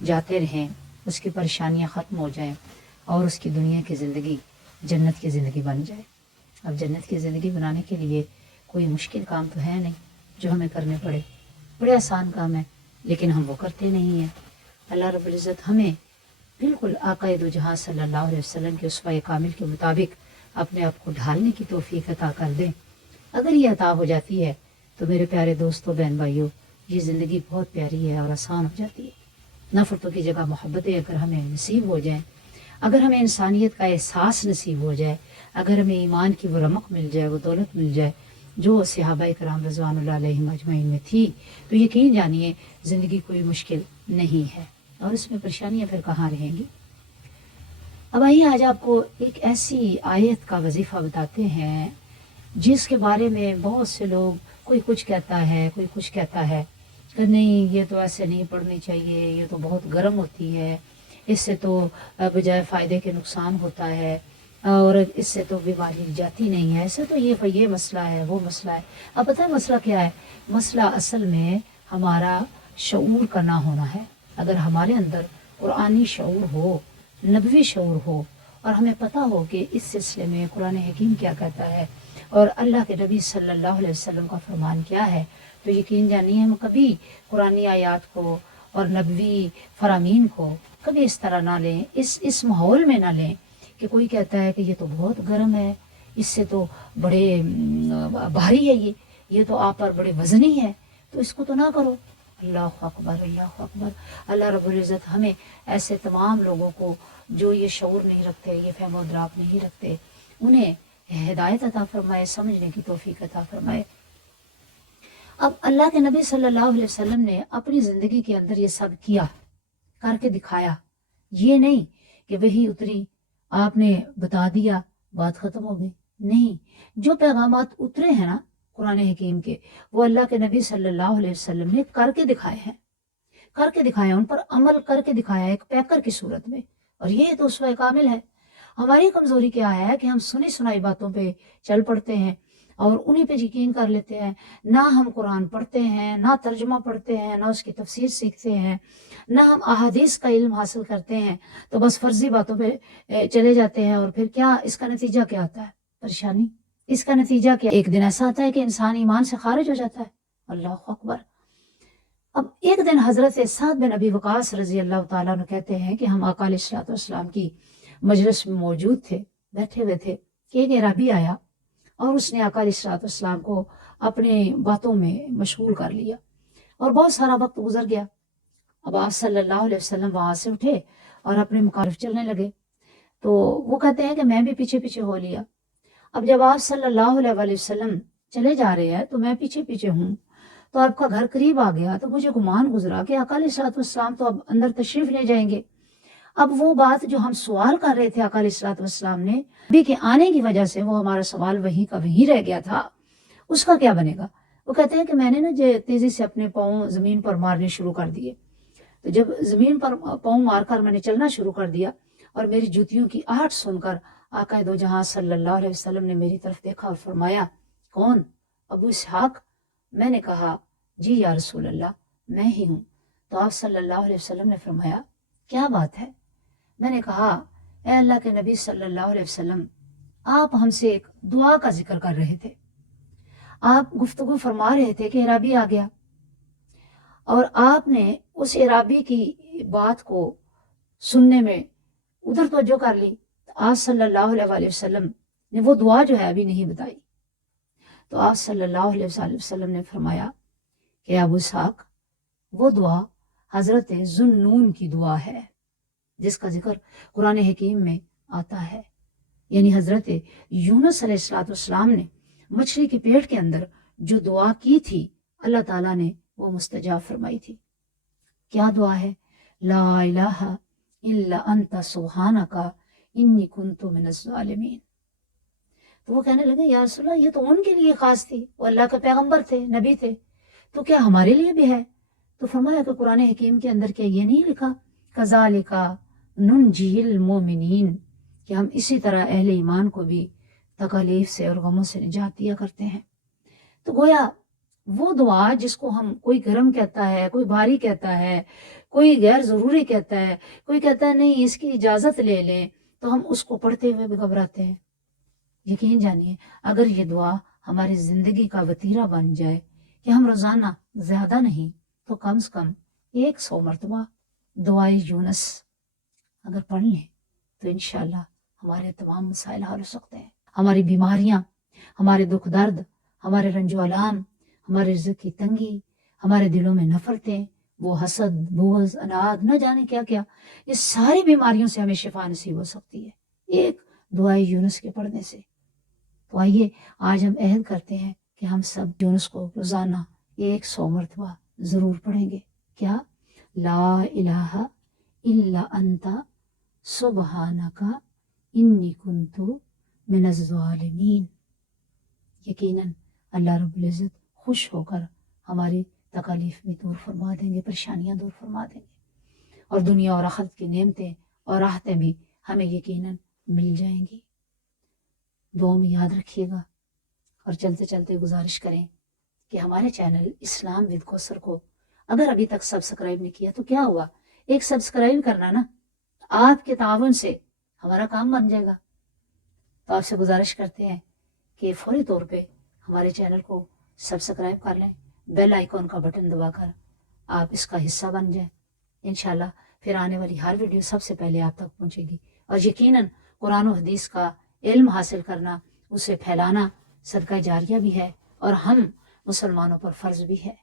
جاتے رہیں، اس کی پریشانیاں ختم ہو جائیں اور اس کی دنیا کی زندگی جنت کی زندگی بن جائے۔ اب جنت کی زندگی بنانے کے لیے کوئی مشکل کام تو ہے نہیں جو ہمیں کرنے پڑے، بڑے آسان کام ہے، لیکن ہم وہ کرتے نہیں ہیں۔ اللہ رب العزت ہمیں بالکل آقا دو جہاں صلی اللہ علیہ وسلم کے اسوہ کامل کے مطابق اپنے آپ کو ڈھالنے کی توفیق عطا کر دیں۔ اگر یہ عطا ہو جاتی ہے تو میرے پیارے دوستوں، بہن بھائیوں، یہ زندگی بہت پیاری ہے اور آسان ہو جاتی ہے۔ نفرتوں کی جگہ محبتیں اگر ہمیں نصیب ہو جائیں، اگر ہمیں انسانیت کا احساس نصیب ہو جائے، اگر ہمیں ایمان کی وہ رمق مل جائے، وہ دولت مل جائے جو صحابہ کرام رضوان اللہ علیہم اجمعین میں تھی، تو یقین جانیے زندگی کوئی مشکل نہیں ہے اور اس میں پریشانیاں پھر کہاں رہیں گی۔ اب آئیے آج آپ کو ایک ایسی آیت کا وظیفہ بتاتے ہیں جس کے بارے میں بہت سے لوگ، کوئی کچھ کہتا ہے، کوئی کچھ کہتا ہے کہ نہیں یہ تو ایسے نہیں پڑھنی چاہیے، یہ تو بہت گرم ہوتی ہے، اس سے تو بجائے فائدے کے نقصان ہوتا ہے، اور اس سے تو بیماری جاتی نہیں ہے، ایسے تو یہ مسئلہ ہے، وہ مسئلہ ہے۔ اب پتہ ہے مسئلہ کیا ہے؟ مسئلہ اصل میں ہمارا شعور کا نہ ہونا ہے۔ اگر ہمارے اندر قرآنی شعور ہو، نبوی شعور ہو، اور ہمیں پتہ ہو کہ اس سلسلے میں قرآن حکیم کیا کہتا ہے اور اللہ کے نبی صلی اللہ علیہ وسلم کا فرمان کیا ہے، تو یقین جانیے ہم کبھی قرآنی آیات کو اور نبوی فرامین کو کبھی اس طرح نہ لیں، اس ماحول میں نہ لیں کہ کوئی کہتا ہے کہ یہ تو بہت گرم ہے، اس سے تو بڑے بھاری ہے، یہ تو آپ پر بڑے وزنی ہے، تو اس کو تو نہ کرو۔ اللہ اکبر، اللہ اکبر۔ اللہ رب العزت ہمیں ایسے تمام لوگوں کو جو یہ شعور نہیں رکھتے، یہ فہم و ادراک نہیں رکھتے، انہیں ہدایت عطا فرمائے، سمجھنے کی توفیق عطا فرمائے۔ اب اللہ کے نبی صلی اللہ علیہ وسلم نے اپنی زندگی کے اندر یہ سب کیا، کر کے دکھایا۔ یہ نہیں کہ وہی اتری، آپ نے بتا دیا، بات ختم ہو گئی، نہیں۔ جو پیغامات اترے ہیں نا قرآن حکیم کے، وہ اللہ کے نبی صلی اللہ علیہ وسلم نے کر کے دکھائے ہیں، کر کے دکھایا، ان پر عمل کر کے دکھایا ایک پیکر کی صورت میں، اور یہ تو اسوہ کامل ہے۔ ہماری کمزوری کیا ہے کہ ہم سنی سنائی باتوں پہ چل پڑتے ہیں اور انہی پہ یقین کر لیتے ہیں، نہ ہم قرآن پڑھتے ہیں، نہ ترجمہ پڑھتے ہیں، نہ اس کی تفسیر سیکھتے ہیں، نہ ہم احادیث کا علم حاصل کرتے ہیں، تو بس فرضی باتوں پہ چلے جاتے ہیں، اور پھر کیا اس کا نتیجہ کیا آتا ہے؟ پریشانی۔ اس کا نتیجہ کیا؟ ایک دن ایسا آتا ہے کہ انسان ایمان سے خارج ہو جاتا ہے۔ اللہ اکبر۔ اب ایک دن حضرت سعد بن ابی وقاص رضی اللہ تعالیٰ عنہ کہتے ہیں کہ ہم آقا علیہ الصلوۃ والسلام کی مجلس میں موجود تھے، بیٹھے ہوئے تھے، کہ ایک عربی آیا اور اس نے آقا علیہ الصلوۃ والسلام کو اپنے باتوں میں مشغول کر لیا، اور بہت سارا وقت گزر گیا۔ اب آپ صلی اللہ علیہ وسلم وہاں سے اٹھے اور اپنے مقارف چلنے لگے، تو وہ کہتے ہیں کہ میں بھی پیچھے پیچھے ہو لیا۔ اب جب آپ صلی اللہ علیہ وسلم چلے جا رہے ہیں تو میں پیچھے پیچھے ہوں، تو آپ کا گھر قریب آ گیا، تو مجھے گمان گزرا کہ آقا علیہ الصلوۃ والسلام تو اب اندر تشریف لے جائیں گے۔ اب وہ بات جو ہم سوال کر رہے تھے آقا علیہ الصلوۃ والسلام نے، نبی کے آنے کی وجہ سے وہ ہمارا سوال وہیں کا وہیں رہ گیا تھا، اس کا کیا بنے گا؟ وہ کہتے ہیں کہ میں نے نا تیزی سے اپنے پاؤں زمین پر مارنے شروع کر دیے، تو جب زمین پر پاؤں مار کر میں نے چلنا شروع کر دیا اور میری جوتیوں کی آہٹ سن کر آقا دو جہاں صلی اللہ علیہ وسلم نے میری طرف دیکھا اور فرمایا، کون؟ ابو اسحاق؟ میں نے کہا جی یا رسول اللہ، میں ہی ہوں۔ تو آپ صلی اللہ علیہ وسلم نے فرمایا کیا بات ہے؟ میں نے کہا اے اللہ کے نبی صلی اللہ علیہ وسلم، آپ ہم سے ایک دعا کا ذکر کر رہے تھے، آپ گفتگو فرما رہے تھے کہ عرابی آ گیا، اور آپ نے اس عرابی کی بات کو سننے میں ادھر توجہ کر لی، آپ صلی اللہ علیہ وسلم نے وہ دعا جو ہے ابھی نہیں بتائی۔ تو آپ صلی اللہ علیہ وسلم نے فرمایا کہ ابو اسحاق، وہ دعا حضرت ذوالنون کی دعا ہے جس کا ذکر قرآن حکیم میں آتا ہے، یعنی حضرت یونس علیہ السلام نے مچھلی کے پیٹ کے اندر جو دعا کی تھی، اللہ تعالیٰ نے وہ مستجاب فرمائی تھی۔ کیا دعا ہے؟ لا الہ الا انت سبحانک انی کنت من الظالمین۔ تو وہ کہنے لگے یا رسول اللہ، یہ تو ان کے لیے خاص تھی، وہ اللہ کے پیغمبر تھے، نبی تھے، تو کیا ہمارے لیے بھی ہے؟ تو فرمایا کہ قرآن حکیم کے اندر کیا یہ نہیں لکھا کذالک ننجی المومنین، کہ ہم اسی طرح اہل ایمان کو بھی تکالیف سے اور غموں سے نجات دیا کرتے ہیں؟ تو گویا وہ دعا جس کو ہم کوئی گرم کہتا ہے، کوئی بھاری کہتا ہے، کوئی غیر ضروری کہتا ہے، کوئی کہتا ہے نہیں اس کی اجازت لے لیں، تو ہم اس کو پڑھتے ہوئے بھی گھبراتے ہیں۔ یقین جانیے اگر یہ دعا ہماری زندگی کا وتیرہ بن جائے کہ ہم روزانہ زیادہ نہیں تو کم سے کم 100 مرتبہ دعائے یونس اگر پڑھ لیں تو انشاءاللہ ہمارے تمام مسائل حل ہو سکتے ہیں۔ ہماری بیماریاں، ہمارے دکھ درد، ہمارے رنج و الام، ہمارے رزق کی تنگی، ہمارے دلوں میں نفرتیں، وہ حسد، بغض، اناد، نہ جانے کیا کیا، یہ ساری بیماریوں سے ہمیں شفا نصیب ہو سکتی ہے ایک دعائے یونس کے پڑھنے سے۔ تو آئیے آج ہم عہد کرتے ہیں کہ ہم سب یونس کو روزانہ 100 مرتبہ ضرور پڑھیں گے۔ کیا؟ لا الہ الا انت سبحانک انی کنت من الظالمین۔ یقیناً اللہ رب العزت خوش ہو کر ہماری تکالیف بھی دور فرما دیں گے، پریشانیاں دور فرما دیں گے، اور دنیا اور آخرت کی نعمتیں اور راحتیں بھی ہمیں یقیناً مل جائیں گی۔ دعا میں یاد رکھیے گا، اور چلتے چلتے گزارش کریں کہ ہمارے چینل اسلام ود کوثر کو اگر ابھی تک سبسکرائب نہیں کیا تو کیا ہوا، ایک سبسکرائب کرنا نا، آپ کے تعاون سے ہمارا کام بن جائے گا۔ تو آپ سے گزارش کرتے ہیں کہ فوری طور پہ ہمارے چینل کو سبسکرائب کر لیں، بیل آئیکن کا بٹن دبا کر آپ اس کا حصہ بن جائیں۔ انشاءاللہ پھر آنے والی ہر ویڈیو سب سے پہلے آپ تک پہنچے گی، اور یقیناً قرآن و حدیث کا علم حاصل کرنا، اسے پھیلانا صدقہ جاریہ بھی ہے اور ہم مسلمانوں پر فرض بھی ہے۔